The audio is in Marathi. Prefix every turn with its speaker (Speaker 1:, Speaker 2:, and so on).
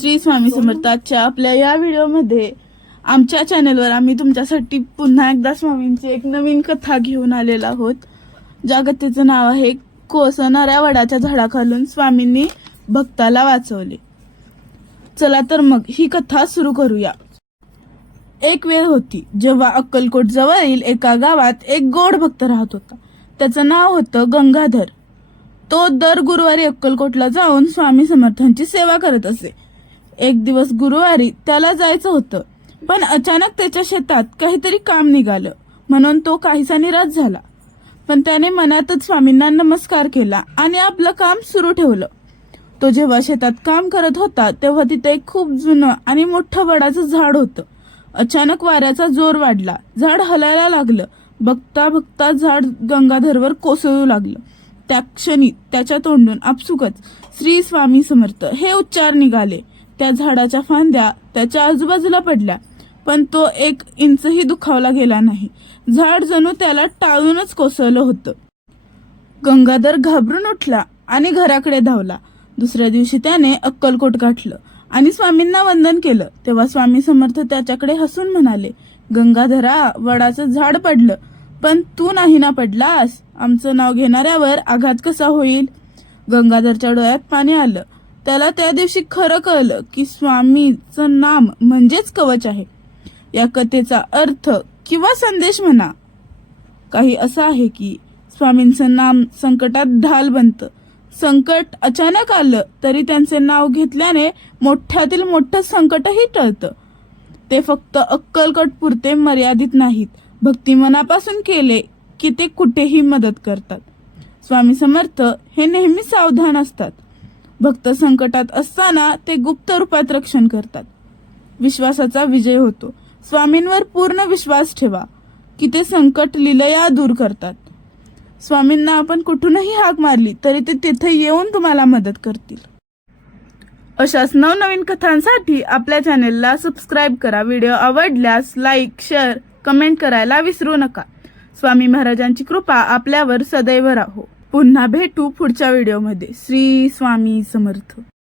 Speaker 1: श्री स्वामी समर्थाच्या आपल्या या व्हिडिओमध्ये आमच्या चॅनेलवर आम्ही तुमच्यासाठी पुन्हा एकदा स्वामींची एक नवीन कथा घेऊन आलेलो आहोत. ज्या कथेचं नाव आहे कोसणाऱ्या वडाच्या झाडाखालून स्वामींनी भक्ताला वाचवले. चला तर मग ही कथा सुरू करूया. एक वेळ होती जेव्हा अक्कलकोट जवळील एका गावात एक गोड भक्त राहत होता. त्याचं नाव होतं गंगाधर. तो दर गुरुवारी अक्कलकोटला जाऊन स्वामी समर्थांची सेवा करत असे. एक दिवस गुरुवारी त्याला जायचं होतं. पण अचानक त्याच्या शेतात काहीतरी काम निघालं. म्हणून तो काहीसा निराश झाला. पण त्याने मनातच स्वामींना नमस्कार केला आणि आपलं काम सुरू ठेवलं. तो जेव्हा शेतात काम करत होता तेव्हा तिथे एक खूप जुनं आणि मोठं वडाचं झाड होतं. अचानक वाऱ्याचा जोर वाढला. झाड हलायला लागलं. बघता बघता झाड गंगाधरवर कोसळू लागलं. त्या क्षणी त्याच्या तोंडून आपसुकच श्री स्वामी समर्थ हे उच्चार निघाले. त्या झाडाच्या फांद्या त्याच्या आजूबाजूला पडल्या पण तो एक इंचही दुखावला गेला नाही. झाड जणू त्याला टाळूनच कोसळलं होतं. गंगाधर घाबरून उठला आणि घराकडे धावला. दुसऱ्या दिवशी त्याने अक्कलकोट गाठलं आणि स्वामींना वंदन केलं. तेव्हा स्वामी समर्थ त्याच्याकडे हसून म्हणाले गंगाधरा वडाचं झाड पडलं पण तू नाही ना पडलास? आमचं नाव घेणाऱ्यावर आघात कसा होईल? गंगाधरच्या डोळ्यात पाणी आलं. त्याला त्या दिवशी खरं कळलं की स्वामीचं नाम म्हणजेच कवच आहे. या कथेचा अर्थ किंवा संदेश म्हणा. काही असं आहे की स्वामींचं नाम संकटात ढाल बनतं. संकट अचानक आलं तरी त्यांचे नाव घेतल्याने मोठ्यातील मोठं संकटही टळतं. ते फक्त अक्कलकट पुरते मर्यादित नाहीत. भक्ती मनापासून केले की ते कुठेही मदत करतात. स्वामी समर्थ हे नेहमी सावधान असतात. भक्त संकटात असताना ते गुप्त रूपात रक्षण करतात. विश्वासाचा विजय होतो. स्वामींवर पूर्ण विश्वास ठेवा की ते संकट लिलया दूर करतात. स्वामींना आपण कुठूनही हाक मारली तरी ते तिथे येऊन तुम्हाला मदत करतील. अशाच नवनवीन कथांसाठी आपल्या चॅनेलला सबस्क्राईब करा. व्हिडिओ आवडल्यास लाईक शेअर कमेंट करायला विसरू नका. स्वामी महाराजांची कृपा आपल्यावर सदैव राहो. पुन्हा भेटू पुढच्या व्हिडिओमध्ये. श्री स्वामी समर्थ.